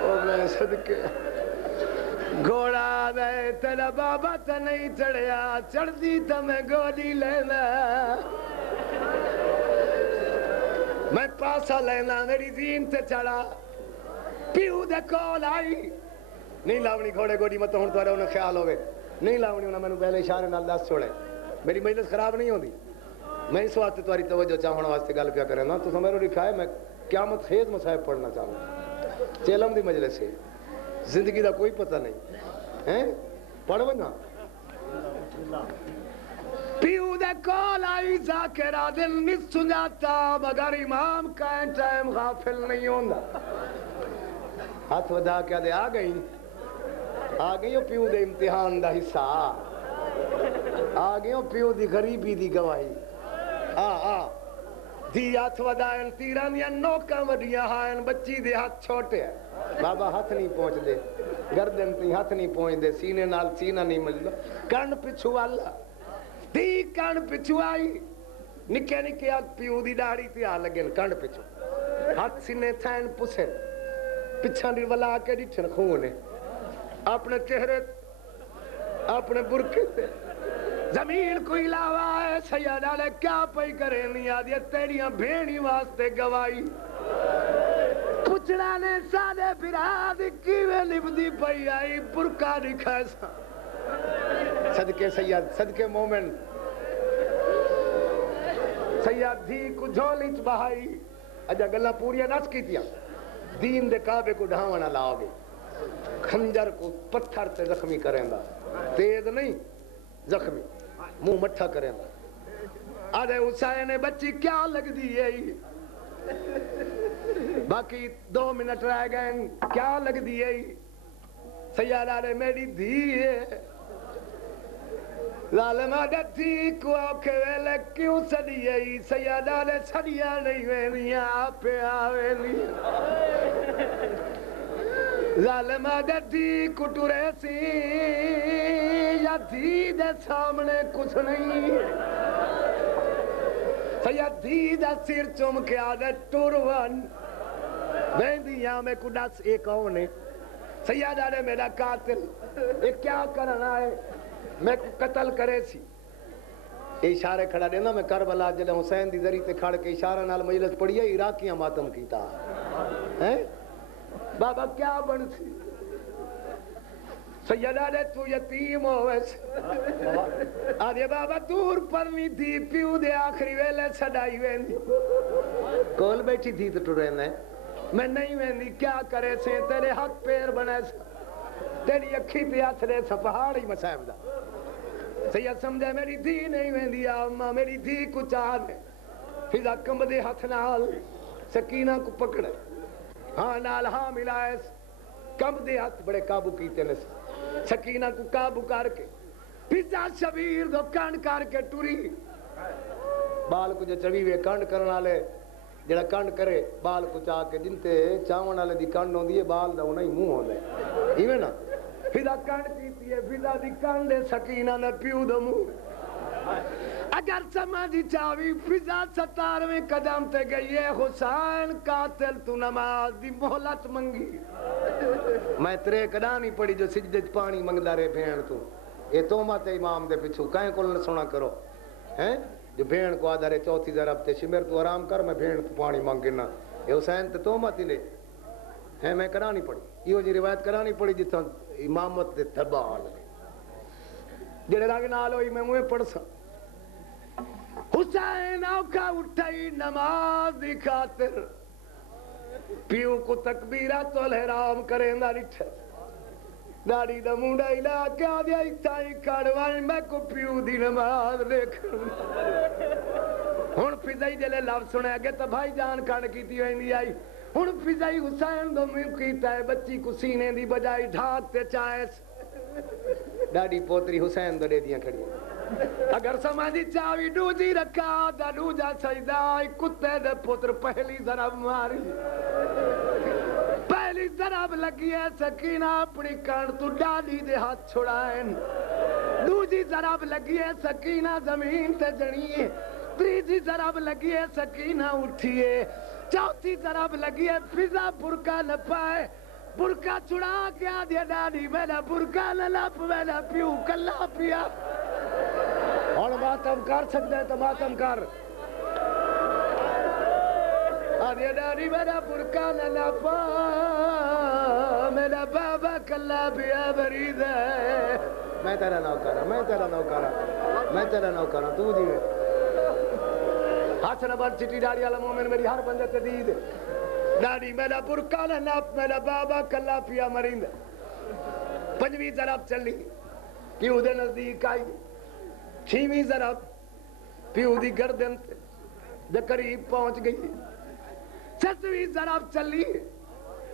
او میں صدقے گھوڑا دے تیرا بابا تا نہیں چڑھیا چڑھ دی تا میں گولی لینا میں پاسا لینا میری زین تے چڑھا پیو دے کول آئی نہیں لاونی گھوڑے گوڑی مت ہون تو انہیں خیال ہوئے نہیں لاونی انہیں میں نے پہلے اشارے نال دس چھوڑے میری مجلس خراب نہیں ہوندی میں اس وقت تمہاری توجہ چاہنے واسطے گل پیا کرے نا تو سمیرو لکھا ہے میں قیامت خیز مصاحب پڑھنا چاہوں چیلم دی مجلس ہے زندگی دا کوئی پتہ نہیں ہیں پڑھ بنا پیو دے کول آئی ذاکرہ دل نہیں سنجاتا مگر امام کا ٹائم غافل نہیں ہوندا ہاتھ ودا کیا دے آ گئی ہو پیو دے امتحان دا حصہ آ گئی ہو پیو دی غریبی دی گواہی دی ہاتھ ودائن تیران یا نوکا وڈیاں ہائن بچی دے ہاتھ چھوٹے ہیں بابا ہاتھ نہیں پہنچ دے گردن تی ہاتھ نہیں پہنچ دے سینے نال سینہ نہیں مل دو کن پچھو اللہ دی کن پچھو آئی نکے نکے ہاتھ پیو دی ڈاڑی تی آ لگن کن پچھو ہاتھ سینے تھین پسن پچھان دی ولا کے ڈٹھن خونے اپنے چہرے اپنے برکے سے زمین کو علاوہ ہے سیدہ لے کیا پئی کریں نہیں آدھی تیریاں بھیڑی واسطے گوائی پچھڑا نے سادے پھراد کیوے لبدی پئی آئی برکا دکھا سا صدقے سید صدقے مومن سید دھی کو جھولی چ بہائی اجا گلہ پوریا نس کی تیا دین دے کعبے کو ڈھاونا لاؤ گے خنجر کو پتھر تے زخمی کریں دا تیز نہیں زخمی منہ مٹھا کریں دا آدھے حسین بچی کیا لگ دی ہے باقی 2 منٹ رہ گئے کیا لگ دی ہے سیادہ نے میری دھی ہے ظالمہ دے دھی کو آکھے ویلے کیوں سڑی ہے سیادہ نے سڑیا نہیں ویلیاں آپ پہ آویلیاں ظالمہ دے دھی کٹورے سی یا دھی دے سامنے کچھ نہیں سید دھی دا سر چوم کے آدھے ٹورون بیندیاں میں کڈاس ایک ہونے سیدہ نے میرا قاتل ایک کیا کرنا ہے میں قتل کرے سی اشارے کھڑا دینا میں کربلا جلے حسین دی ذریعے تے کھڑ کے اشارہ نال مجلس پڑھیا عراقیاں ماتم کیتا ہیں بابا کیا بن سی سیدہ نے تو یتیم ہوئے آدھے بابا دور پر نہیں تھی پیو دے آخری ویلے سڑائی ویندی کول بیٹھی تھی تو ٹرین ہے میں نہیں ویندی کیا کرے سے تیرے حق پیر بنے سا تیری اکھی پہ ہاتھ دے سا پہاڑی مسائب دا سید سمجھے میری دھی نہیں ویندی آماں میری دھی کو چاہ دے فضا کمب دے ہاتھ نال سکینہ کو پکڑے ہاں نال ہاں ملائے کمب دے ہاتھ بڑے قابو کیتے نے سکینہ کو قابو کر کے فضا شبیر دو کنڈ کر کے ٹری بال کو جو چویوے کنڈ کرنا لے جڑا کنڈ کرے بال کو چاہ کے جنتے چاون والے دی کنڈ ہوندی ہے بال دا انہی منہ ہوندا ہے ایویں نا فضا کنڈ کیتی ہے فضا دی کنڈ سکینہ نے پیو دا منہ اگر سمجھ چاوی فضا 17ویں قدم تے گئی ہے حسین قاتل تو نماز دی مہلت منگی میں تیرے کدا نہیں پڑھی جو سجدے پانی منگدا رہے بھین تو یہ تہمت امام دے پچھو کہیں کول نہ سنا کرو ہیں جو بھین کو آدھا رہے چوتھی ضرب تے شمیر تو آرام کر میں بھین تو پانی مانگنا یہ حسین تے تہمت ہی لے ہیں میں کرا نہیں پڑھی یہ جی روایت کرا نہیں پڑھی جتھاں امامت دے دھبا لگے جڑے لگ نال ہوئی میں منہ پڑھ سا حسین اوکھا اٹھائی نماز دی خاطر پیو کو تکبیرات الحرام کریں دا لٹھا داڑی دا مونڈا ہلا کے آدھیا اتائی کھڑوائیں میں کو پیو دی نماز دیکھوں ہن فضائی جلے لفظ سنے گے تو بھائی جان کھڑ کیتی ہوئی نہیں آئی ہن فضائی حسین دو میں کیتا ہے بچی کو سینے دی بجائی ڈھاک تے چاہیس ڈاڑی پوتری حسین دو دے دیاں کھڑی اگر سمجھی چاوی ڈوجی رکھا دا ڈوجا سجدہ کتے دے پتر پہلی ضرب ماری پہلی ضرب لگی ہے سکینہ اپنی کان تو ڈالی دے ہاتھ چھڑائیں دوجی ضرب لگی ہے سکینہ زمین تے جڑی ہے تیسری ضرب لگی ہے سکینہ اٹھیے چوتھی ضرب لگی ہے فضا برکا لپائے برکا چھڑا کے آدھیا ڈالی میرا برکا لپ میرا پیو کلا پیا اور ماتم کر سکتے ہیں تو ماتم کر آدھیا ڈالی میرا برکا لپا میرا بابا کلا پیا برید ہے میں تیرا نوکرا میں تیرا نوکرا میں تیرا نوکرا تو جی ہاتھ نبر چٹی ڈاڑی والا مومن میری ہر بندے تے دید ڈاڑی میرا برکا نپ میرا بابا کلا پیا مریند پنجویں ضرب چلی پیو دے نزدیک آئی چھویں ضرب پیو دی گردن دے قریب پہنچ گئی ستویں ضرب چلی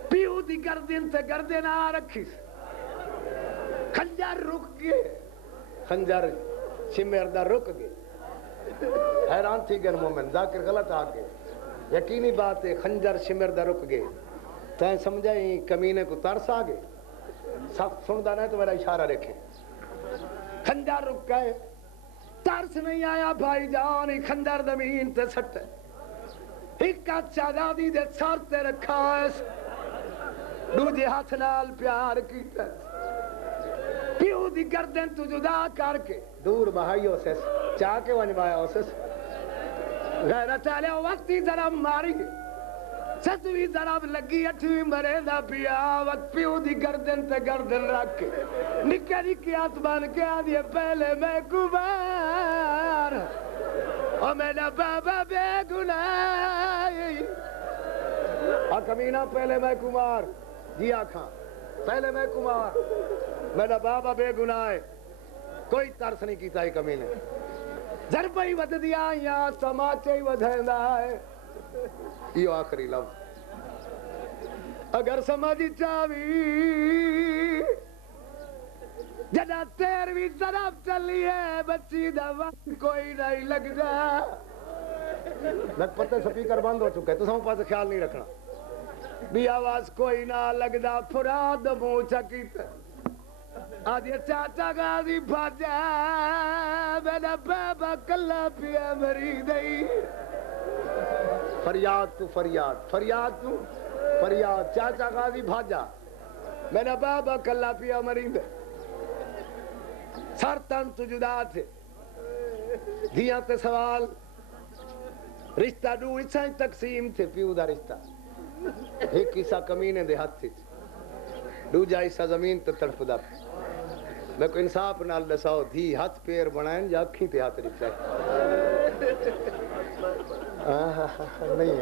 پیو دی گردن تے گردن آ رکھی خنجر رک گئے خنجر شمیر دا رک گئے حیران تھی گئے مومن ذاکر غلط آگے یقینی بات ہے خنجر شمیر دا رک گئے تائیں سمجھائیں کمینے کو ترس آگے سب سندہ نہیں تو میرا اشارہ رکھیں خنجر رک گئے ترس نہیں آیا بھائی جان خنجر زمین تے سٹے ایک شہزادی دے سر تے رکھا ہے دوجے ہاتھ نال پیار کیتا پیو دی گردن تو جدا کر کے دور بہائی ہوسس چاہ کے ونجوایا ہوسس غیرت علیہ وقتی ضرب ماری ستویں ضرب لگی اٹھویں مریندہ پیا وقت پیو دی گردن تے گردن رکھ کے نکے نکے ہاتھ بن کے آدھے پہلے میں کمار اور میرا بابا بے گناہ کمینہ پہلے میں کمار جی آکھاں پہلے میں کمار میرا بابا بے گناہ کوئی ترس نہیں کیتا ہی کمینے ضربہ ہی ود دیا یا سماچے ہی ودھیندہ ہے یہ آخری لفظ اگر سمجھی چاوی جدا 13ویں ضرب چلی ہے بچی دا وقت کوئی نہیں لگ جا لگ پتے سپیکر بند ہو چکے تو سمجھ پاس خیال نہیں رکھنا بھی آواز کوئی نہ لگ دا فراد موچا کیتا آدھیا چاچا غازی بھاجا میرا بابا کلا پیا مری دئی فریاد تو فریاد فریاد تو فریاد چاچا غازی بھاجا میرا بابا کلا پیا مری دئی سر تن تو جدا تھے دھیاں تے سوال رشتہ دو اساں تقسیم تھے پیو دا رشتہ ایک حصہ کمینے دے ہاتھ تھے دو جا حصہ زمین تے تڑپ دا میں کو انصاف نال دساؤ دھی ہاتھ پیر بنائیں یا اکھیں تے ہاتھ رکھتا ہے نہیں ہے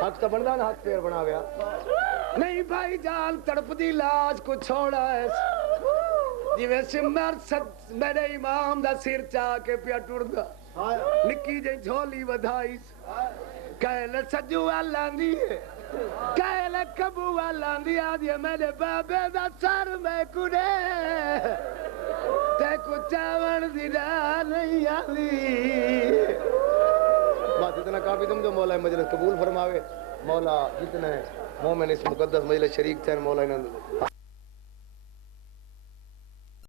ہاتھ تو بندہ نا ہاتھ پیر بنا گیا نہیں بھائی جان تڑپ دی لاش کو چھوڑا ہے جی میں سمر میرے امام دا سر چاہ کے پیا ٹوڑ دا نکی جائیں جھولی ودھائی کہلے سجو اللہ دی کہلے کبو اللہ دی آدھے میرے بابے دا سر میں کنے تے کو چاون دی ڈا نہیں آلی بات اتنا کافی تم جو مولا مجلس قبول فرماوے مولا جتنے مومن اس مقدس مجلس شریک تھے مولا انہوں